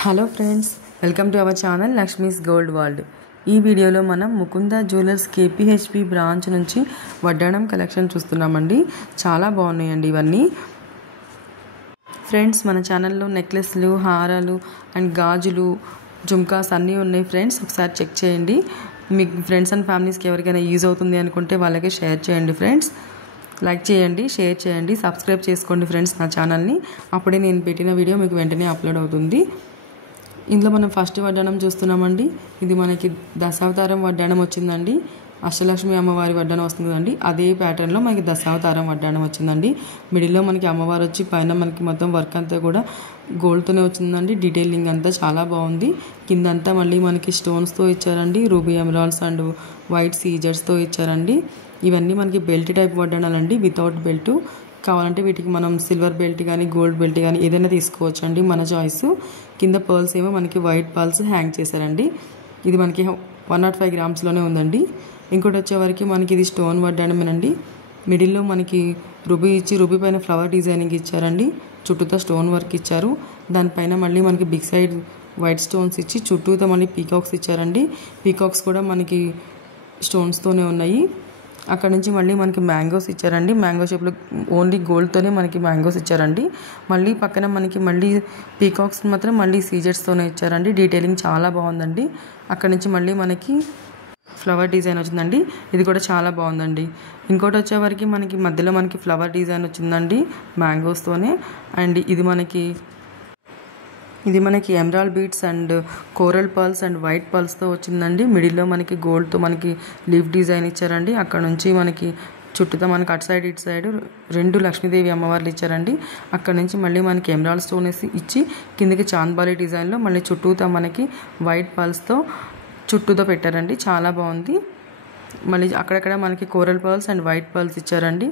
Hello friends, welcome to our channel Lakshmi's gold world. ఈ వీడియోలో మనం ముకుంద జ్యువెలర్స్ కేపీహెచ్పి బ్రాంచ్ నుంచి వడ్డాణం కలెక్షన్ చూస్తున్నామండి. చాలా బాగున్నాయండి ఇవన్నీ. ఫ్రెండ్స్, మన ఛానల్లో నెక్లెస్లు, హారాలు అండ్ గాజులు, జుమ్కాస్ అన్నీ ఉన్నాయి ఫ్రెండ్స్. ఒకసారి చెక్ చేయండి. మీకు ఫ్రెండ్స్ అండ్ ఫ్యామిలీస్కి ఎవరికైనా యూజ్ అవుతుంది అనుకుంటే వాళ్ళకి షేర్ చేయండి ఫ్రెండ్స్. లైక్ చేయండి, షేర్ చేయండి, సబ్స్క్రైబ్ చేసుకోండి ఫ్రెండ్స్ నా ఛానల్ని. అప్పుడే నేను పెట్టిన వీడియో మీకు వెంటనే అప్లోడ్ అవుతుంది. ఇందులో మనం ఫస్ట్ వడ్డాణం చూస్తున్నామండి. ఇది మనకి దశావతారం వడ్డాణం వచ్చిందండి. అష్టలక్ష్మి అమ్మవారి వడ్డాణం వస్తుంది కదండి, అదే ప్యాటర్న్లో మనకి దశావతారం వడ్డాణం వచ్చిందండి. మిడిల్లో మనకి అమ్మవారు వచ్చి పైన మనకి మొత్తం వర్క్ అంతా కూడా గోల్డ్తోనే వచ్చిందండి. డీటెయిలింగ్ అంతా చాలా బాగుంది. కిందంతా మళ్ళీ మనకి స్టోన్స్తో ఇచ్చారండి. రూబీ ఎమరాల్డ్స్ అండ్ వైట్ సీజర్స్తో ఇచ్చారండి. ఇవన్నీ మనకి బెల్ట్ టైప్ వడ్డాణాలండి, వితౌట్ బెల్ట్. కావాలంటే వీటికి మనం సిల్వర్ బెల్ట్ కానీ గోల్డ్ బెల్ట్ కానీ ఏదైనా తీసుకోవచ్చు అండి, మన చాయిస్. కింద పర్ల్స్ ఏమో మనకి వైట్ పర్ల్స్ హ్యాంగ్ చేశారండి. ఇది మనకి 105 గ్రామ్స్లోనే ఉందండి. ఇంకోటి వచ్చేవరకు మనకి ఇది స్టోన్ వడ్డాణమేనండి. మిడిల్లో మనకి రూబీ ఇచ్చి రూబీ పైన ఫ్లవర్ డిజైనింగ్ ఇచ్చారండి. చుట్టూతో స్టోన్ వర్క్ ఇచ్చారు. దానిపైన మళ్ళీ మనకి బిగ్ సైడ్ వైట్ స్టోన్స్ ఇచ్చి చుట్టూతో మళ్ళీ పీకాక్స్ ఇచ్చారండి. పీకాక్స్ కూడా మనకి స్టోన్స్తోనే ఉన్నాయి. అక్కడ నుంచి మళ్ళీ మనకి మ్యాంగోస్ ఇచ్చారండి. మ్యాంగో షేప్లో ఓన్లీ గోల్డ్తోనే మనకి మ్యాంగోస్ ఇచ్చారండి. మళ్ళీ పక్కన మనకి మళ్ళీ పీకాక్స్ మాత్రం మళ్ళీ సీజర్స్తోనే ఇచ్చారండి. డీటెయిలింగ్ చాలా బాగుందండి. అక్కడ నుంచి మళ్ళీ మనకి ఫ్లవర్ డిజైన్ వచ్చిందండి. ఇది కూడా చాలా బాగుందండి. ఇంకోటి వచ్చేవరకు మనకి మధ్యలో మనకి ఫ్లవర్ డిజైన్ వచ్చిందండి మ్యాంగోస్తోనే. అండ్ ఇది మనకి emerald beads and coral pearls and white పర్ల్స్తో వచ్చిందండి. మిడిల్లో మనకి గోల్డ్తో మనకి లీఫ్ డిజైన్ ఇచ్చారండి. అక్కడ నుంచి మనకి చుట్టూతో మనకి అటు సైడ్ ఇటు సైడ్ 2 లక్ష్మీదేవి అమ్మవార్లు ఇచ్చారండి. అక్కడ నుంచి మళ్ళీ మనకి ఎమరాల్డ్ స్టోన్ ఇచ్చి కిందకి చాంద్బాలి డిజైన్లో మళ్ళీ చుట్టూతో మనకి వైట్ పర్ల్స్తో చుట్టూతో పెట్టారండి. చాలా బాగుంది. మళ్ళీ అక్కడక్కడ మనకి coral pearls and white pearls ఇచ్చారండి.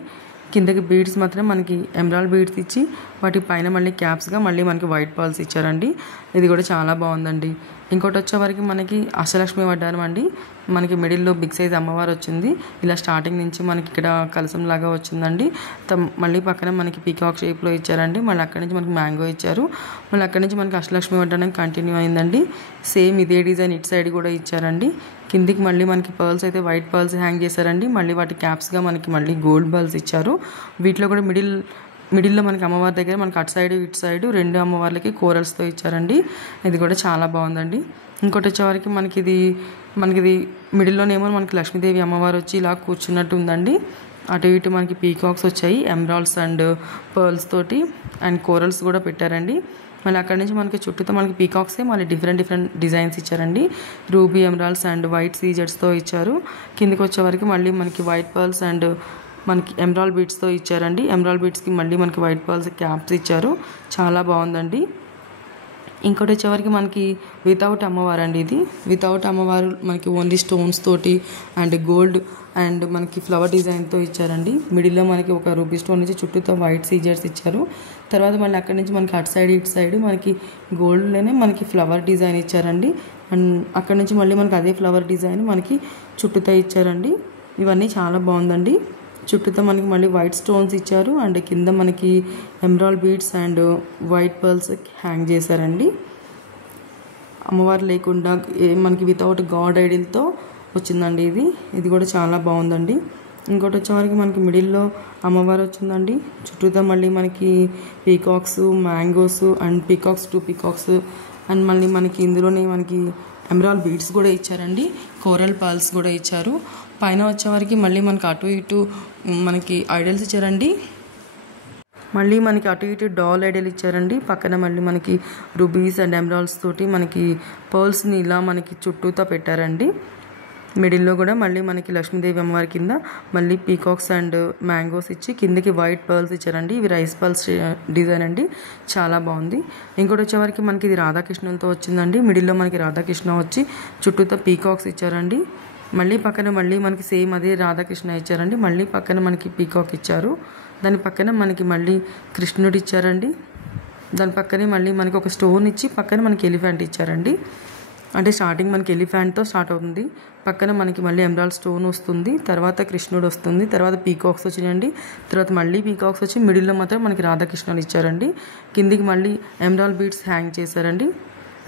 కిందకి బీడ్స్ మాత్రం మనకి ఎమరాల్డ్ బీడ్స్ ఇచ్చి వాటి పైన మళ్ళీ క్యాప్స్గా మళ్ళీ మనకి వైట్ పర్ల్స్ ఇచ్చారండి. ఇది కూడా చాలా బాగుందండి. ఇంకోటి వచ్చేవరకు మనకి అష్టలక్ష్మి వడ్డాణం అండి. మనకి మిడిల్లో బిగ్ సైజ్ అమ్మవారు వచ్చింది. ఇలా స్టార్టింగ్ నుంచి మనకి ఇక్కడ కలసం లాగా వచ్చిందండి. మళ్ళీ పక్కన మనకి పీకాక్ షేప్లో ఇచ్చారండి. మళ్ళీ అక్కడి నుంచి మనకి మ్యాంగో ఇచ్చారు. మళ్ళీ అక్కడి నుంచి మనకి అష్టలక్ష్మి వడ్డాణం కంటిన్యూ అయిందండి. సేమ్ ఇదే డిజైన్ ఇటు సైడ్ కూడా ఇచ్చారండి. కిందికి మళ్ళీ మనకి పర్ల్స్ అయితే వైట్ పర్ల్స్ హ్యాంగ్ చేశారండి. మళ్ళీ వాటి క్యాప్స్గా మనకి మళ్ళీ గోల్డ్ పర్ల్స్ ఇచ్చారు. వీటిలో కూడా మిడిల్లో మనకి అమ్మవారి దగ్గర మనకి అటు సైడ్ ఇటు సైడ్ 2 అమ్మవార్లకి కోరల్స్తో ఇచ్చారండి. ఇది కూడా చాలా బాగుందండి. ఇంకోటి వచ్చేవరకు మనకి మిడిల్లోనేమో మనకి లక్ష్మీదేవి అమ్మవారు వచ్చి ఇలా కూర్చున్నట్టు ఉందండి. అటు ఇటు మనకి పీకాక్స్ వచ్చాయి ఎమరాల్డ్స్ అండ్ పర్ల్స్ తోటి. అండ్ కోరల్స్ కూడా పెట్టారండి. మళ్ళీ అక్కడ నుంచి మనకి చుట్టూతో మనకి పీకాక్సే మళ్ళీ డిఫరెంట్ డిజైన్స్ ఇచ్చారండి. రూబీ ఎమరాల్డ్స్ అండ్ వైట్ సీజర్స్తో ఇచ్చారు. కిందికి వచ్చేవరకు మళ్ళీ మనకి వైట్ పర్ల్స్ అండ్ మనకి ఎమరాల్డ్ బీడ్స్తో ఇచ్చారండి. ఎమరాల్డ్ బీడ్స్కి మళ్ళీ మనకి వైట్ పర్ల్స్ క్యాప్స్ ఇచ్చారు. చాలా బాగుందండి. ఇంకోటి వచ్చేవరకు మనకి వితౌట్ అమ్మవారు అండి. ఇది వితౌట్ అమ్మవారు మనకి ఓన్లీ స్టోన్స్ తోటి అండ్ గోల్డ్ అండ్ మనకి ఫ్లవర్ డిజైన్తో ఇచ్చారండి. మిడిల్లో మనకి ఒక రూబీ స్టోన్ నుంచి చుట్టూతో వైట్ సీజర్స్ ఇచ్చారు. తర్వాత మళ్ళీ అక్కడి నుంచి మనకి అటు సైడ్ ఇటు సైడ్ మనకి గోల్డ్లోనే మనకి ఫ్లవర్ డిజైన్ ఇచ్చారండి. అండ్ అక్కడ నుంచి మళ్ళీ మనకి అదే ఫ్లవర్ డిజైన్ మనకి చుట్టూతో ఇచ్చారండి. ఇవన్నీ చాలా బాగుందండి. చుట్టూతో మనకి మళ్ళీ వైట్ స్టోన్స్ ఇచ్చారు. అండ్ కింద మనకి emerald beads and white pearls hang చేశారండి. అమ్మవారు లేకుండా మనకి వితౌట్ గాడ్ ఐడిల్తో వచ్చిందండి. ఇది కూడా చాలా బాగుందండి. ఇంకోటి వచ్చేవరకు మనకి మిడిల్లో అమ్మవారు వచ్చిందండి. చుట్టూతో మళ్ళీ మనకి peacocks, mangoes and peacocks 2 peacocks and మళ్ళీ మనకి ఇందులోనే మనకి ఎమరాల్డ్ బీడ్స్ కూడా ఇచ్చారండి. కోరల్ పర్ల్స్ కూడా ఇచ్చారు. పైన వచ్చేవరకు మళ్ళీ మనకి అటు ఇటు మనకి ఐడల్స్ ఇచ్చారండి. మళ్ళీ మనకి అటు ఇటు డాల్ ఐడల్ ఇచ్చారండి. పక్కన మళ్ళీ మనకి రూబీస్ అండ్ ఎమరాల్డ్స్ తోటి మనకి పర్ల్స్ని ఇలా మనకి చుట్టూతో పెట్టారండి. మిడిల్లో కూడా మళ్ళీ మనకి లక్ష్మీదేవి అమ్మవారి కింద మళ్ళీ పీకాక్స్ అండ్ మ్యాంగోస్ ఇచ్చి కిందకి వైట్ పర్ల్స్ ఇచ్చారండి. ఇవి రైస్ పర్ల్స్ డిజైన్ అండి. చాలా బాగుంది. ఇంకోటి వచ్చేవరకు మనకి ఇది రాధాకృష్ణులతో వచ్చిందండి. మిడిల్లో మనకి రాధాకృష్ణ వచ్చి చుట్టూతో పీకాక్స్ ఇచ్చారండి. మళ్ళీ పక్కన మళ్ళీ మనకి సేమ్ అదే రాధాకృష్ణ ఇచ్చారండి. మళ్ళీ పక్కన మనకి పీకాక్ ఇచ్చారు. దాని పక్కన మనకి మళ్ళీ కృష్ణుడు ఇచ్చారండి. దాని పక్కనే మళ్ళీ మనకి ఒక స్టోన్ ఇచ్చి పక్కన మనకి ఎలిఫెంట్ ఇచ్చారండి. అంటే స్టార్టింగ్ మనకి ఎలిఫెంట్తో స్టార్ట్ అవుతుంది. పక్కన మనకి మళ్ళీ ఎమరాల్డ్ స్టోన్ వస్తుంది. తర్వాత కృష్ణుడు వస్తుంది. తర్వాత పీకాక్స్ వచ్చినాయండి. తర్వాత మళ్ళీ పీకాక్స్ వచ్చి మిడిల్లో మాత్రం మనకి రాధాకృష్ణులు ఇచ్చారండి. కిందికి మళ్ళీ ఎమరాల్డ్ బీడ్స్ హ్యాంగ్ చేశారండి.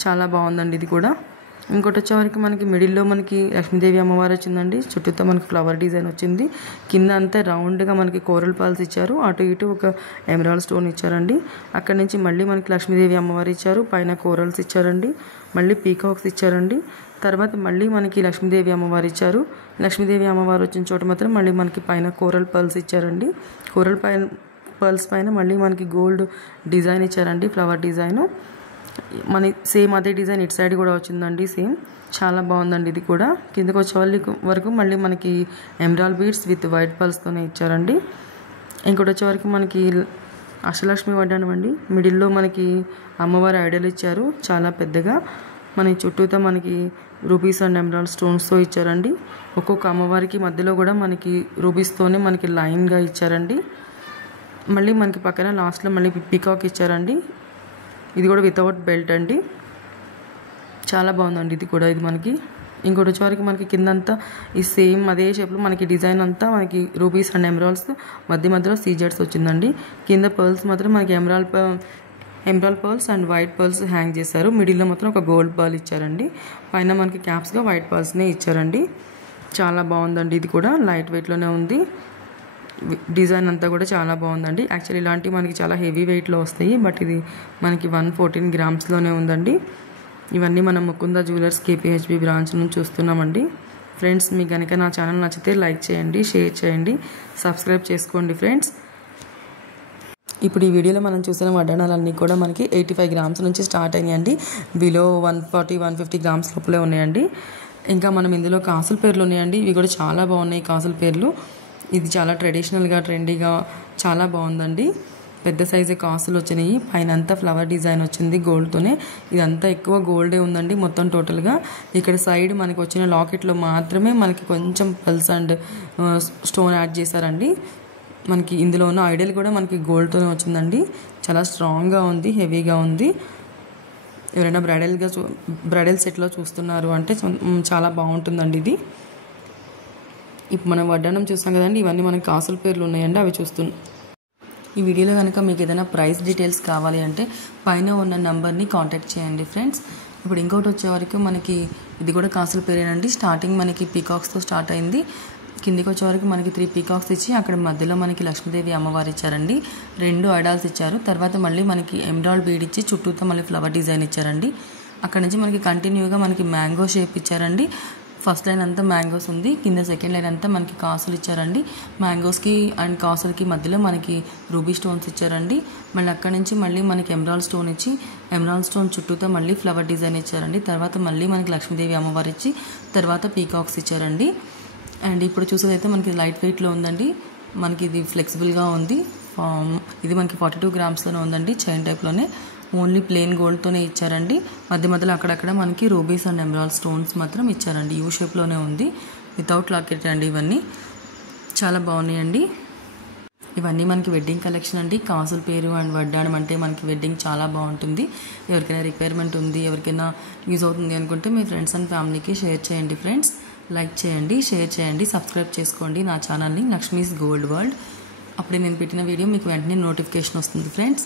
చాలా బాగుందండి ఇది కూడా. ఇంకోటి వచ్చేవరకు మనకి మిడిల్లో మనకి లక్ష్మీదేవి అమ్మవారు వచ్చిందండి. చుట్టూతో మనకి ఫ్లవర్ డిజైన్ వచ్చింది. కింద అంతా రౌండ్గా మనకి కోరల్ పాల్స్ ఇచ్చారు. అటు ఇటు ఒక ఎమరాల్డ్ స్టోన్ ఇచ్చారండి. అక్కడ నుంచి మళ్ళీ మనకి లక్ష్మీదేవి అమ్మవారు ఇచ్చారు. పైన కోరల్స్ ఇచ్చారండి. మళ్ళీ పీకాక్స్ ఇచ్చారండి. తర్వాత మళ్ళీ మనకి లక్ష్మీదేవి అమ్మవారు ఇచ్చారు. లక్ష్మీదేవి అమ్మవారు వచ్చిన చోట మాత్రం మళ్ళీ మనకి పైన కోరల్ పర్ల్స్ ఇచ్చారండి. కోరల్ పర్ల్స్ పైన మళ్ళీ మనకి గోల్డ్ డిజైన్ ఇచ్చారండి, ఫ్లవర్ డిజైన్. మన సేమ్ అదే డిజైన్ ఇటు సైడ్ కూడా వచ్చిందండి సేమ్. చాలా బాగుందండి ఇది కూడా. కిందకి వచ్చే వరకు మళ్ళీ మనకి ఎమరాల్డ్ బీడ్స్ విత్ వైట్ పర్ల్స్తోనే ఇచ్చారండి. ఇంకోటి వచ్చేవరకు మనకి అష్టలక్ష్మి వడ్డానం అండి. మిడిల్లో మనకి అమ్మవారి ఐడల్ ఇచ్చారు చాలా పెద్దగా. మన చుట్టూతో మనకి రూబీస్ అండ్ ఎమరాల్డ్ స్టోన్స్తో ఇచ్చారండి. ఒక్కొక్క అమ్మవారికి మధ్యలో కూడా మనకి రూబీస్తోనే మనకి లైన్గా ఇచ్చారండి. మళ్ళీ మనకి పక్కన లాస్ట్లో మళ్ళీ పీకాక్ ఇచ్చారండి. ఇది కూడా వితౌట్ బెల్ట్ అండి. చాలా బాగుందండి ఇది కూడా. ఇది మనకి ఇంకోటి వచ్చేవరకు మనకి కిందంతా ఈ సేమ్ అదే షేప్లో మనకి డిజైన్ అంతా మనకి రూబీస్ అండ్ ఎమరాల్డ్స్ మధ్యలో సీజర్స్ వచ్చిందండి. కింద పర్ల్స్ మాత్రం మనకి emerald pearls and white pearls hang చేశారు. మిడిల్లో మాత్రం ఒక గోల్డ్ పర్ల్ ఇచ్చారండి. పైన మనకి క్యాప్స్గా వైట్ పర్ల్స్నే ఇచ్చారండి. చాలా బాగుందండి ఇది కూడా. లైట్ వెయిట్లోనే ఉంది. డిజైన్ అంతా కూడా చాలా బాగుందండి. యాక్చువల్లీ ఇలాంటివి మనకి చాలా హెవీ వెయిట్లో వస్తాయి, బట్ ఇది మనకి 114 గ్రామ్స్లోనే ఉందండి. ఇవన్నీ మనం ముకుంద జ్యువెలర్స్ కేపీహెచ్బి బ్రాంచ్ నుంచి చూస్తున్నామండి. ఫ్రెండ్స్, మీకు కనుక నా ఛానల్ నచ్చితే లైక్ చేయండి, షేర్ చేయండి, సబ్స్క్రైబ్ చేసుకోండి ఫ్రెండ్స్. ఇప్పుడు ఈ వీడియోలో మనం చూసిన వడ్డానాలన్నీ కూడా మనకి 85 గ్రామ్స్ నుంచి స్టార్ట్ అయినాయండి. బిలో 140-150 గ్రామ్స్ లోపలే ఉన్నాయండి. ఇంకా మనం ఇందులో కాసుల పేర్లు ఉన్నాయండి. ఇవి కూడా చాలా బాగున్నాయి కాసుల పేర్లు. ఇది చాలా ట్రెడిషనల్గా ట్రెండీగా చాలా బాగుందండి. పెద్ద సైజు కాసులు వచ్చినాయి. పైన అంతా ఫ్లవర్ డిజైన్ వచ్చింది గోల్డ్తోనే. ఇదంతా ఎక్కువ గోల్డే ఉందండి మొత్తం టోటల్గా. ఇక్కడ సైడ్ మనకి వచ్చిన లాకెట్లో మాత్రమే మనకి కొంచెం పల్స్ అండ్ స్టోన్ యాడ్ చేశారండి. మనకి ఇందులో ఉన్న ఐడల్ కూడా మనకి గోల్డ్తోనే వచ్చిందండి. చాలా స్ట్రాంగ్గా ఉంది, హెవీగా ఉంది. ఎవరైనా బ్రైడల్ సెట్లో చూస్తున్నారు అంటే చాలా బాగుంటుందండి ఇది. ఇప్పుడు మనం వడ్డానం చూస్తాం కదండి, ఇవన్నీ మనకి కాసుల పేర్లు ఉన్నాయండి, అవి చూస్తున్నాం. ఈ వీడియోలో కనుక మీకు ఏదైనా ప్రైస్ డీటెయిల్స్ కావాలి అంటే పైన ఉన్న నెంబర్ని కాంటాక్ట్ చేయండి ఫ్రెండ్స్. ఇప్పుడు ఇంకోటి వచ్చేవరకు మనకి ఇది కూడా కాసుల పేరేనండి. స్టార్టింగ్ మనకి పీకాక్స్తో స్టార్ట్ అయింది. కిందికి వచ్చేవరకు మనకి 3 పీకాక్స్ ఇచ్చి అక్కడ మధ్యలో మనకి లక్ష్మీదేవి అమ్మవారు ఇచ్చారండి. 2 ఐడాల్స్ ఇచ్చారు. తర్వాత మళ్ళీ మనకి ఎమరాల్డ్ బీడ్ ఇచ్చి చుట్టూతో మళ్ళీ ఫ్లవర్ డిజైన్ ఇచ్చారండి. అక్కడ నుంచి మనకి కంటిన్యూగా మనకి మ్యాంగో షేప్ ఇచ్చారండి. ఫస్ట్ లైన్ అంతా మ్యాంగోస్ ఉంది. కింద సెకండ్ లైన్ అంతా మనకి కాసులు ఇచ్చారండి. మ్యాంగోస్కి అండ్ కాసులకి మధ్యలో మనకి రూబీ స్టోన్స్ ఇచ్చారండి. మళ్ళీ అక్కడ నుంచి మళ్ళీ మనకి ఎమరాల్డ్ స్టోన్ ఇచ్చి ఎమరాల్డ్ స్టోన్ చుట్టూతో మళ్ళీ ఫ్లవర్ డిజైన్ ఇచ్చారండి. తర్వాత మళ్ళీ మనకి లక్ష్మీదేవి అమ్మవారు ఇచ్చి తర్వాత పీకాక్స్ ఇచ్చారండి. అండ్ ఇప్పుడు చూసేదైతే మనకి లైట్ వెయిట్లో ఉందండి. మనకి ఇది ఫ్లెక్సిబుల్గా ఉంది. ఇది మనకి 42 గ్రామ్స్లోనే ఉందండి. చైన్ టైప్లోనే ఓన్లీ ప్లెయిన్ గోల్డ్తోనే ఇచ్చారండి. మధ్యలో అక్కడక్కడ మనకి రూబీస్ అండ్ ఎమరాల్డ్ స్టోన్స్ మాత్రం ఇచ్చారండి. యూ షేప్లోనే ఉంది, వితౌట్ లాకెట్ అండి. ఇవన్నీ చాలా బాగున్నాయండి. ఇవన్నీ మనకి వెడ్డింగ్ కలెక్షన్ అండి. కాసుల పేరు అండ్ వడ్డానం అంటే మనకి వెడ్డింగ్ చాలా బాగుంటుంది. ఎవరికైనా రిక్వైర్మెంట్ ఉంది, ఎవరికైనా యూజ్ అవుతుంది అనుకుంటే మీ ఫ్రెండ్స్ అండ్ ఫ్యామిలీకి షేర్ చేయండి ఫ్రెండ్స్. లైక్ చేయండి, షేర్ చేయండి, సబ్స్క్రైబ్ చేసుకోండి నా ఛానల్ని లక్ష్మీస్ గోల్డ్ వరల్డ్. అప్పుడే నేను పెట్టిన వీడియో మీకు వెంటనే నోటిఫికేషన్ వస్తుంది ఫ్రెండ్స్.